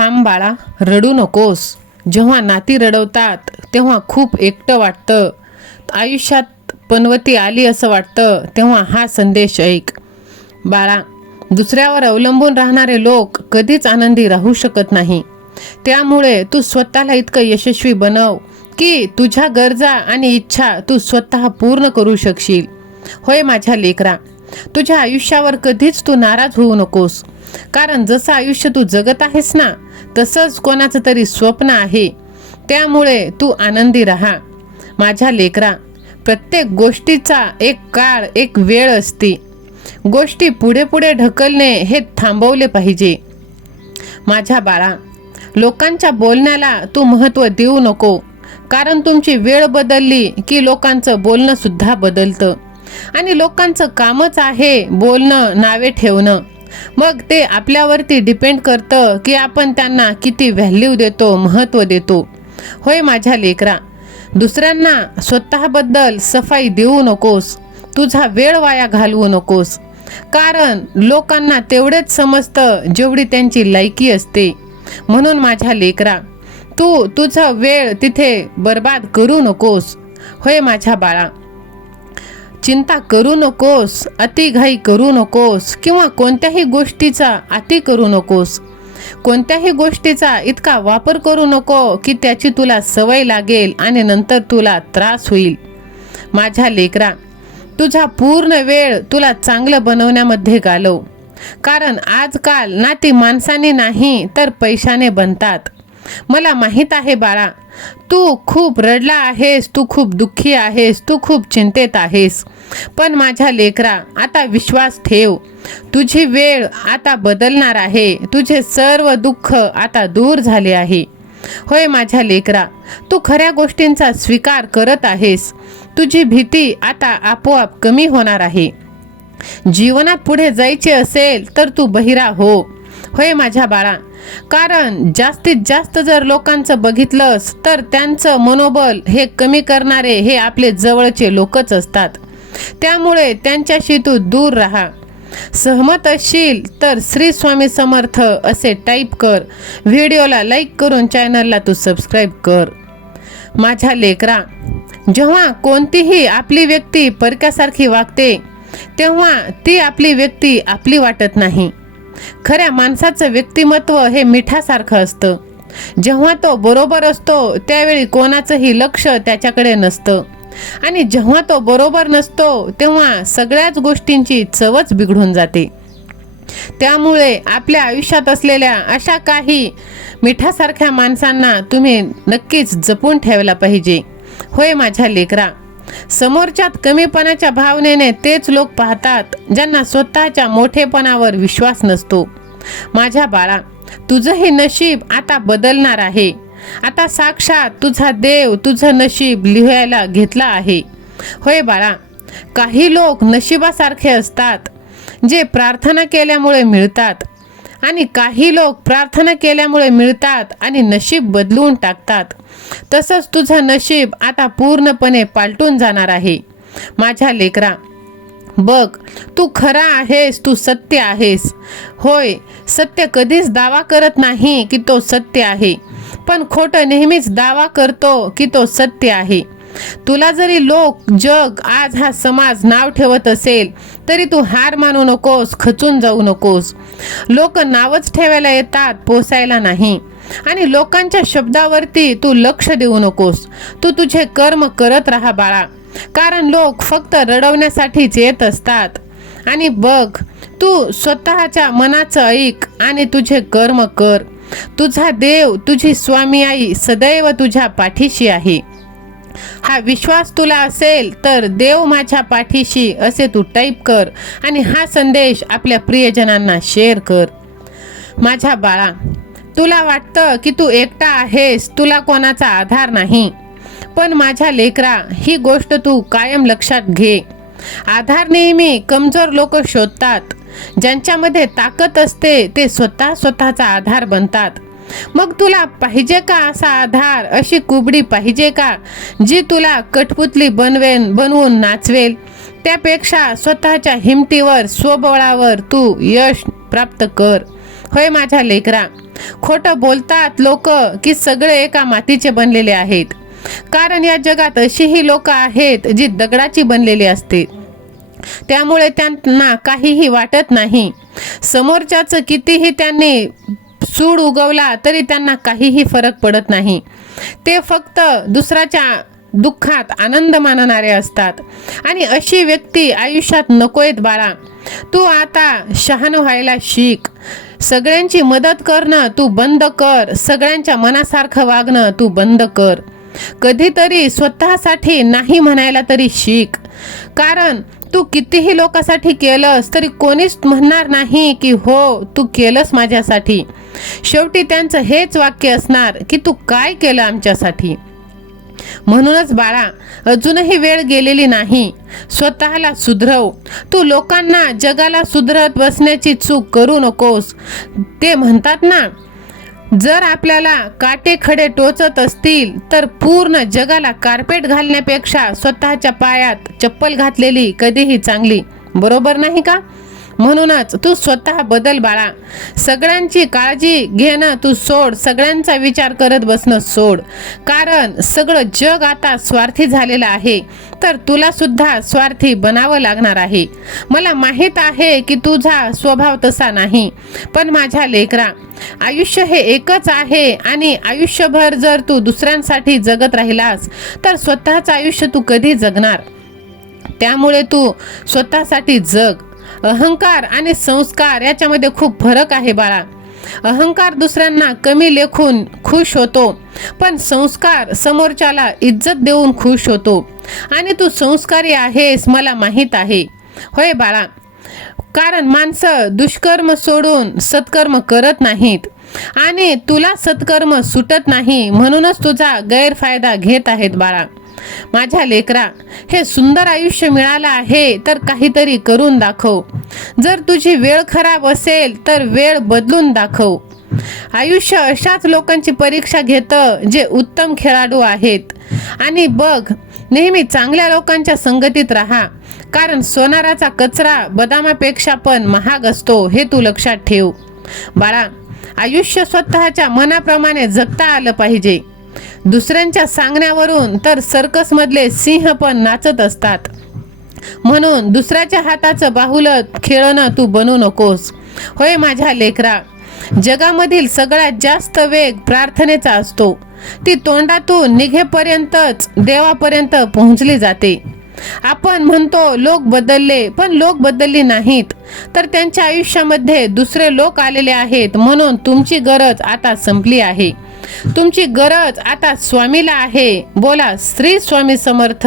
थांब बाळा, रडू नकोस. जेव्हा नाती रडवतात तेव्हा खूप एकटं वाटतं. आयुष्यात पनवती आली असं वाटतं, तेव्हा हा संदेश ऐक. बाळा, दुसऱ्यावर अवलंबून राहणारे लोक कधीच आनंदी राहू शकत नाही. त्यामुळे तू स्वतःला इतकं यशस्वी बनव की तुझ्या गरजा आणि इच्छा तू स्वतः पूर्ण करू शकशील. होय माझ्या लेकरा, तुझ्या आयुष्यावर कधीच तू नाराज होऊ नकोस. कारण जसं आयुष्य तू जगत आहेस ना, तसंच कोणाचं तरी स्वप्न आहे. त्यामुळे तू आनंदी राहा माझ्या लेकरा. प्रत्येक गोष्टीचा एक काळ, एक वेळ असते. गोष्टी पुढे पुढे ढकलणे हे थांबवले पाहिजे. माझ्या बाळा, लोकांच्या बोलण्याला तू महत्त्व देऊ नको. कारण तुमची वेळ बदलली की लोकांचं बोलणं सुद्धा बदलतं. आणि लोकांचं कामच आहे बोलणं, नावे ठेवणं. मग ते आपल्यावरती डिपेंड करतं की आपण त्यांना किती व्हॅल्यू देतो, महत्त्व देतो. होय माझ्या लेकरा, दुसऱ्यांना स्वतःबद्दल सफाई देऊ नकोस. तुझा वेळ वाया घालवू नकोस. कारण लोकांना तेवढेच समजतं जेवढी त्यांची लायकी असते. म्हणून माझ्या लेकरा, तू तुझा वेळ तिथे बर्बाद करू नकोस. होय माझ्या बाळा, चिंता करू नकोस, अतिघाई करू नकोस किंवा कोणत्याही गोष्टीचा अति करू नकोस. कोणत्याही गोष्टीचा इतका वापर करू नको की त्याची तुला सवय लागेल आणि नंतर तुला त्रास होईल. माझ्या लेकरा, तुझा पूर्ण वेळ तुला चांगलं बनवण्यामध्ये घालव. कारण आजकाल नाती माणसाने नाही तर पैशाने बनतात. मला माहीत आहे बाळा, तू खूप रडला आहेस, तू खूप दुःखी आहेस, तू खूप चिंतेत आहेस. पण माझ्या लेकरा, आता विश्वास ठेव. तुझी वेळ आता बदलणार आहे. तुझे सर्व दुःख आता दूर झाले आहे. होय माझ्या लेकरा, तू खऱ्या गोष्टींचा स्वीकार करत आहेस. तुझी भीती आता आपोआप कमी होणार आहे. जीवनात पुढे जायचे असेल तर तू बहिरा हो. होय माझ्या बाळा, कारण जास्तीत जास्त जर लोकांचं बघितलंस तर त्यांचं मनोबल हे कमी करणारे हे आपले जवळचे लोकच असतात. त्यामुळे त्यांच्याशी तू दूर राहा. सहमत असशील तर श्री स्वामी समर्थ असे टाईप कर. व्हिडिओला लाईक करून चॅनलला तू सबस्क्राईब कर. माझ्या लेकरा, जेव्हा कोणतीही आपली व्यक्ती परक्यासारखी वागते तेव्हा ती आपली व्यक्ती आपली वाटत नाही. खऱ्या माणसाचं व्यक्तिमत्व हे मिठासारखं असतं. जेव्हा तो बरोबर असतो त्यावेळी कोणाचंही लक्ष त्याच्याकडे नसतं. आणि जेव्हा तो बरोबर नसतो तेव्हा सगळ्याच गोष्टींची चवच बिघडून जाते. त्यामुळे आपल्या आयुष्यात असलेल्या अशा काही मिठासारख्या माणसांना तुम्ही नक्कीच जपून ठेवला पाहिजे. होय माझ्या लेकरा, समोरच्यात कमीपणाच्या भावनेने तेच लोक पाहतात ज्यांना स्वतःच्या मोठेपणावर विश्वास नसतो. माझ्या बाळा, तुझं हे नशीब आता बदलणार आहे. आता साक्षात तुझा देव तुझं नशीब लिहायला घेतला आहे. होय बाळा, काही लोक नशिबासारखे असतात जे प्रार्थना केल्यामुळे मिळतात आणि काही लोक प्रार्थना केल्यामुळे मिळतात आणि नशीब बदलून टाकतात. तसंच तुझं नशीब आता पूर्णपणे पालटून जाणार आहे. माझ्या लेकरा, बघ, तू खरा आहेस, तू सत्य आहेस. होय, सत्य कधीच दावा करत नाही की तो सत्य आहे, पण खोटं नेहमीच दावा करतो की तो सत्य आहे. तुला जरी लोक, जग, आज हा समाज नाव ठेवत असेल तरी तू हार मानू नकोस, खचून जाऊ नकोस. लोक नावच ठेवायला येतात, पोसायला नाही. आणि लोकांच्या शब्दावरती तू लक्ष देऊ नकोस. तू तुझे कर्म करत राहा बाळा. कारण लोक फक्त रडवण्यासाठीच येत असतात. आणि बघ, तू स्वतःच्या मनाचं ऐक आणि तुझे कर्म कर. तुझा देव, तुझी स्वामी आई सदैव तुझ्या पाठीशी आहे. हा विश्वास तुला असेल तर देव माझ्या पाठीशी असे तू टाईप कर आणि हा संदेश आपल्या प्रियजनांना शेअर कर. माझ्या बाळा, तुला वाटतं की तू एकटा आहेस, तुला कोणाचा आधार नाही. पण माझ्या लेकरा, ही गोष्ट तू कायम लक्षात घे. आधार नेहमी कमजोर लोक शोधतात. ज्यांच्यामध्ये ताकद असते ते स्वतःचा आधार बनतात. मग तुला पाहिजे का असा आधार, अशी कुबडी पाहिजे का जी तुला कठपुतली बनवून नाचवेल? त्यापेक्षा स्वतःच्या हिमतीवर, स्वबळावर तू यश प्राप्त कर. होय माझ्या लेकरा, खोटं बोलतात लोक की सगळे एका मातीचे बनलेले आहेत. कारण या जगात अशीही लोक आहेत जी दगडाची बनलेली असते. त्यामुळे त्यांना काहीही वाटत नाही. समोरच्याचं कितीही त्यांनी सूड उगवला तरी त्यांना काहीही फरक पडत नाही. ते फक्त दुसऱ्याच्या दुःखात आनंद मानणारे असतात. आणि अशी व्यक्ती आयुष्यात नकोयत बाळा. तू आता शहाण व्हायला शिक. सगळ्यांची मदत करणं तू बंद कर. सगळ्यांच्या मनासारखं वागणं तू बंद कर. कधीतरी स्वतःसाठी नाही म्हणायला तरी शिक. कारण तू कितीही लोकांसाठी केलंस तरी कोणीच म्हणणार नाही की हो तू केलंस माझ्यासाठी. शेवटी त्यांचं हेच वाक्य असणार की तू काय केलं आमच्यासाठी. म्हणूनच बाळा, अजूनही वेळ गेलेली नाही. स्वतःला सुधरव. तू लोकांना, जगाला सुधरत बसण्याची चूक करू नकोस. ते म्हणतात ना, जर आपल्याला काटे खडे टोचत असतील तर पूर्ण जगाला कार्पेट घालण्यापेक्षा स्वतःच्या पायात चप्पल घातलेली कधीही चांगली. बरोबर नाही का? म्हणूनच तू स्वतः बदल बाळा. सगळ्यांची काळजी घेणं तू सोड. सगळ्यांचा विचार करत बसणं सोड. कारण सगळं जग आता स्वार्थी झालेलं आहे. तर तुला सुद्धा स्वार्थी बनावं लागणार आहे. मला माहीत आहे की तुझा स्वभाव तसा नाही. पण माझ्या लेकरा, आयुष्य हे एकच आहे आणि आयुष्यभर जर तू दुसऱ्यांसाठी जगत राहिलास तर स्वतःचं आयुष्य तू कधी जगणार? त्यामुळे तू स्वतःसाठी जग. अहंकार आणि संस्कार याच्यामध्ये खूप फरक आहे बाळा. अहंकार दुसऱ्यांना कमी लेखून खुश होतो, पण संस्कार समोरच्याला इज्जत देऊन खुश होतो. आणि तू संस्कारी आहेस मला माहीत आहे. होय बाळा, कारण माणसं दुष्कर्म सोडून सत्कर्म करत नाहीत आणि तुला सत्कर्म सुटत नाही. म्हणूनच तुझा गैरफायदा घेत आहेत बाळा. माझ्या लेकरा, हे सुंदर आयुष्य मिळालं आहे तर काहीतरी करून दाखव. जर तुझी वेळ खराब असेल तर वेळ बदलून दाखव. आयुष्य अशाच लोकांची परीक्षा घेतं जे उत्तम खेळाडू आहेत. आणि बघ, नेहमी चांगल्या लोकांच्या संगतीत राहा. कारण सोनाराचा कचरा बदामापेक्षा पण महाग असतो, हे तू लक्षात ठेव. बाळा, आयुष्य स्वतःच्या मनाप्रमाणे जगता आलं पाहिजे. दुसऱ्यांच्या सांगण्यावरून तर सर्कसमधले सिंह पण नाचत असतात. म्हणून दुसऱ्याच्या हाताचं बाहुलं खेळणं तू बनू नकोस. होय माझ्या लेकरा, जगामधील सगळ्यात जास्त वेग प्रार्थनेचा असतो. ती तोंडातून निघेपर्यंतच देवापर्यंत पोहोचली जाते. आपण म्हणतो लोक बदलले, पण लोक बदलली नाहीत, तर त्यांच्या आयुष्यामध्ये दुसरे लोक आलेले आहेत. म्हणून तुमची गरज आता संपली आहे. तुमची गरज आता स्वामीला आहे. बोला श्री स्वामी समर्थ.